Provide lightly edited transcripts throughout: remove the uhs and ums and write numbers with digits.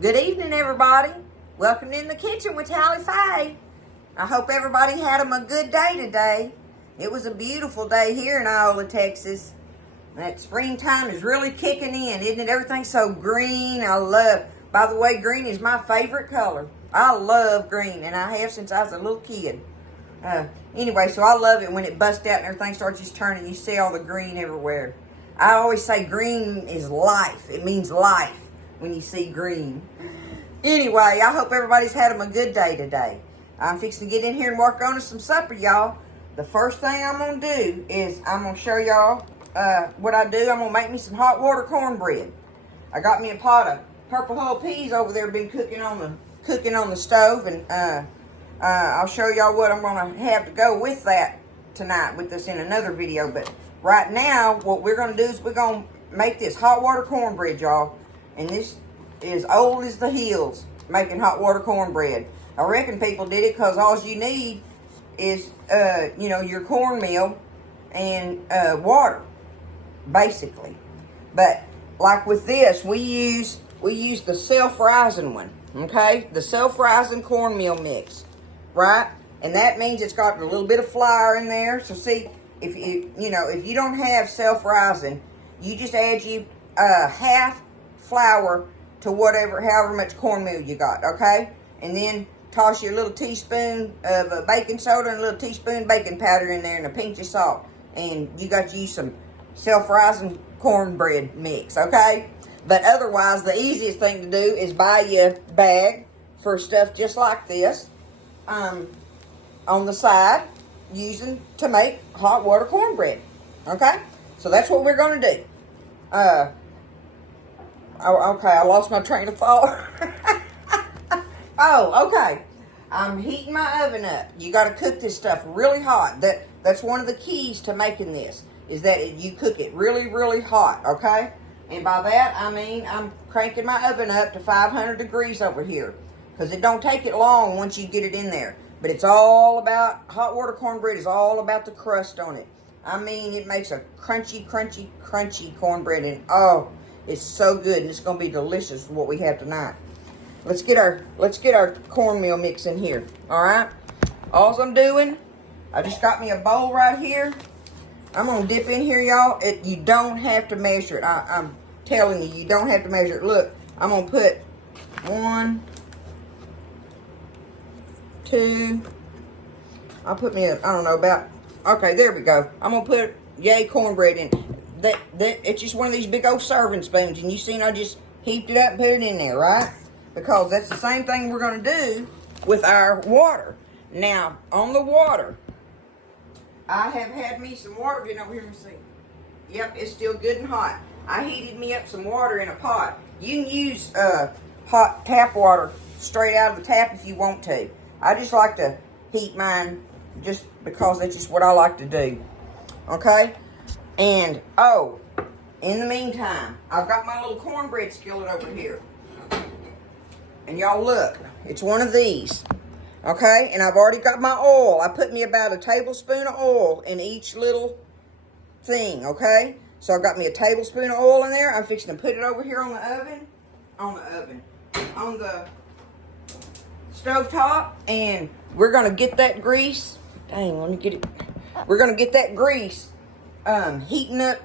Good evening, everybody. Welcome in the kitchen with Tally Faye. I hope everybody had them a good day today. It was a beautiful day here in Iola, Texas. That springtime is really kicking in, isn't it? Everything's so green. By the way, green is my favorite color. I love green, and I have since I was a little kid. Anyway, so I love it when it busts out and everything starts just turning. You see all the green everywhere. I always say green is life. It means life when you see green. Anyway, I hope everybody's had them a good day today. I'm fixing to get in here and work on some supper, y'all. The first thing I'm going to do is I'm going to show y'all what I do. I'm going to make me some hot water cornbread. I got me a pot of purple hull peas over there, been cooking on the stove, and I'll show y'all what I'm going to have to go with that tonight with this in another video. But right now, what we're going to do is we're going to make this hot water cornbread, y'all. And this is old as the hills, making hot water cornbread. I reckon people did it because all you need is, your cornmeal and water, basically. But like with this, we use the self-rising one, okay? The self-rising cornmeal mix, right? And that means it's got a little bit of flour in there. So see, if you don't have self-rising, you just add half flour to however much cornmeal you got, okay? And then toss your little teaspoon of baking soda and a little teaspoon baking powder in there and a pinch of salt. And you got you some self-rising cornbread mix, okay? But otherwise, the easiest thing to do is buy you a bag for stuff just like this on the side to make hot water cornbread, okay? So that's what we're going to do. Okay, I lost my train of thought. Oh, okay. I'm heating my oven up. You got to cook this stuff really hot. That's one of the keys to making this, is that you cook it really, really hot, okay? And by that, I mean I'm cranking my oven up to 500 degrees over here, because it don't take it long once you get it in there. But it's all about, hot water cornbread is all about the crust on it. I mean, it makes a crunchy, crunchy, crunchy cornbread, and oh, it's so good, and it's going to be delicious for what we have tonight. Let's get our cornmeal mix in here, all right? All I'm doing, I just got me a bowl right here. I'm going to dip in here, y'all. You don't have to measure it. I'm telling you, you don't have to measure it. Look, I'm going to put 1, 2, I'll put me, okay, there we go. I'm going to put yay cornbread in. It's just one of these big old serving spoons, and you seen I just heaped it up and put it in there, right? Because that's the same thing we're going to do with our water. Now, on the water, I have had me some water. Get over here and see. Yep, it's still good and hot. I heated me up some water in a pot. You can use hot tap water straight out of the tap if you want to. I just like to heat mine just because that's just what I like to do. Okay? And, in the meantime, I've got my little cornbread skillet over here. And y'all look, it's one of these. Okay? And I've already got my oil. I put me about a tablespoon of oil in each little thing, okay? So I've got me a tablespoon of oil in there. I'm fixing to put it over here on the stovetop. And we're going to get that grease. Dang, let me get it. We're going to get that grease heating up,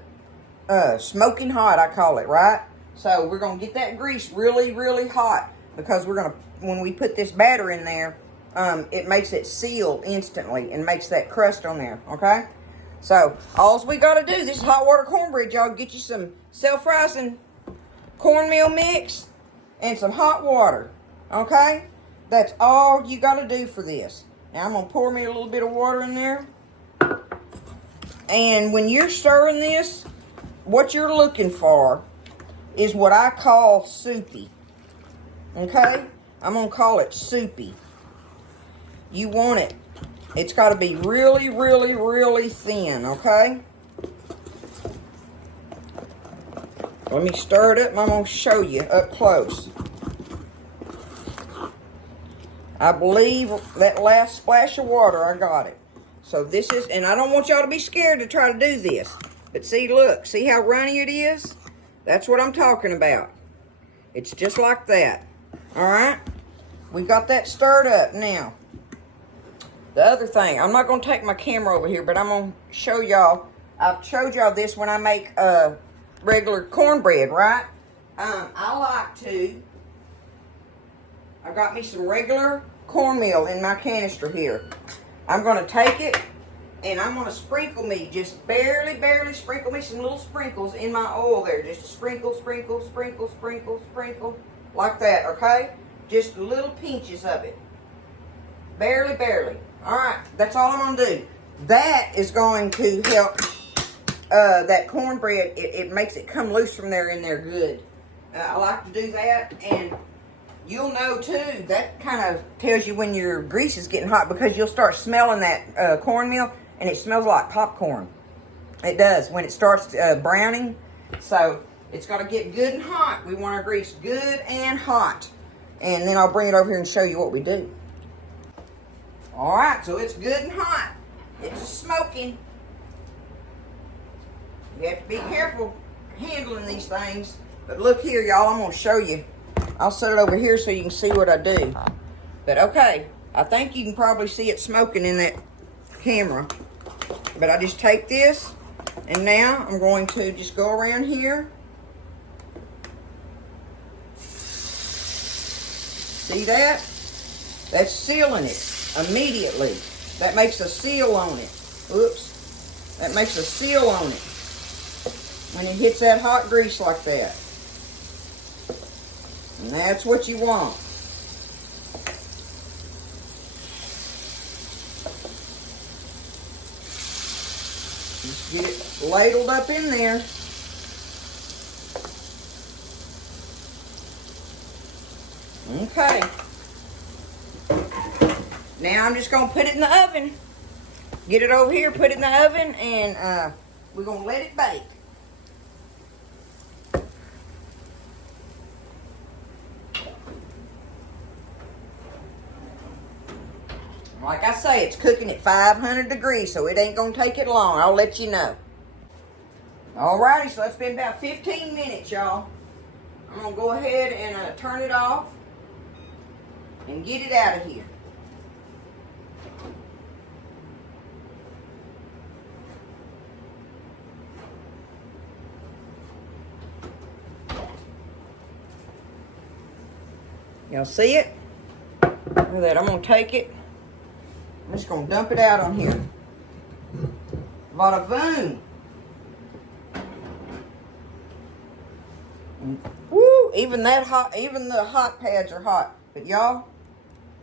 smoking hot, I call it, right? So we're going to get that grease really, really hot, because when we put this batter in there, it makes it seal instantly and makes that crust on there, okay? So all we got to do, this is hot water cornbread, y'all. Get you some self-rising cornmeal mix and some hot water, okay? That's all you got to do for this. Now I'm going to pour me a little bit of water in there. And when you're stirring this, what you're looking for is what I call soupy. Okay? I'm going to call it soupy. You want it. It's got to be really, really, really thin, okay? Let me stir it up and I'm going to show you up close. I believe that last splash of water, I got it. So this is, and I don't want y'all to be scared to try to do this. But see, look, see how runny it is? That's what I'm talking about. It's just like that. All right, we got that stirred up. Now, the other thing, I'm not going to take my camera over here, but I'm going to show y'all. I've showed y'all this when I make regular cornbread, right? I like to, I got me some regular cornmeal in my canister here. I'm going to take it and I'm going to sprinkle me, just barely sprinkle me some little sprinkles in my oil there. Just a sprinkle, sprinkle, sprinkle, sprinkle, sprinkle, like that, okay? Just little pinches of it. Barely. All right, that's all I'm going to do. That is going to help that cornbread. It makes it come loose from there in there good. I like to do that, and you'll know too, that kind of tells you when your grease is getting hot, because you'll start smelling that cornmeal, and it smells like popcorn. It does when it starts browning. So it's got to get good and hot. We want our grease good and hot. And then I'll bring it over here and show you what we do. All right, so it's good and hot. It's smoking. You have to be careful handling these things. But look here, y'all, I'm going to show you. I'll set it over here so you can see what I do. But okay, I think you can probably see it smoking in that camera. But I just take this, and now I'm going to just go around here. See that? That's sealing it immediately. That makes a seal on it. Oops. That makes a seal on it when it hits that hot grease like that. And that's what you want. Just get it ladled up in there. Okay. Now I'm just going to put it in the oven. Get it over here, put it in the oven, and we're going to let it bake. Like I say, it's cooking at 500 degrees, so it ain't going to take it long. I'll let you know. Alrighty, so that's been about 15 minutes, y'all. I'm going to go ahead and turn it off and get it out of here. Y'all see it? Look at that. I'm going to take it. I'm just going to dump it out on here. Vada voom. Woo! Even that hot, even the hot pads are hot. But y'all,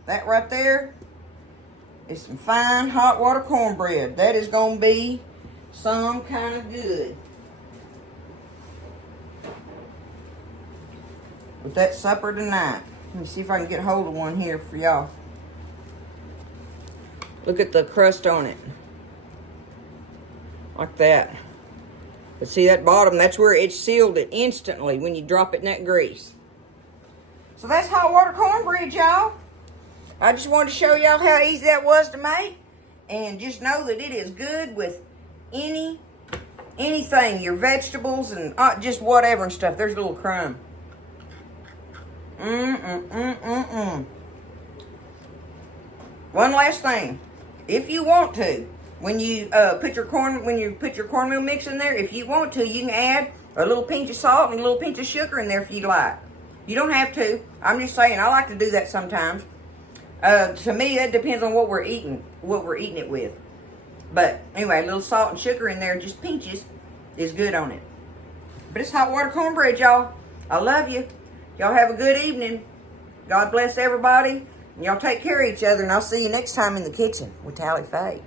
that right there is some fine hot water cornbread. That is going to be some kind of good. With that supper tonight. Let me see if I can get hold of one here for y'all. Look at the crust on it. Like that. But see that bottom, that's where it sealed it instantly when you drop it in that grease. So that's hot water cornbread, y'all. I just wanted to show y'all how easy that was to make. And just know that it is good with anything, your vegetables and just whatever and stuff. There's a little crumb. One last thing. If you want to, when you put your cornmeal mix in there, if you want to, you can add a little pinch of salt and a little pinch of sugar in there if you like. You don't have to. I'm just saying, I like to do that sometimes. To me, that depends on what we're eating it with. But anyway, a little salt and sugar in there, just pinches, is good on it. But it's hot water cornbread, y'all. I love you. Y'all have a good evening. God bless everybody. And y'all take care of each other, and I'll see you next time in the kitchen with Tally Faye.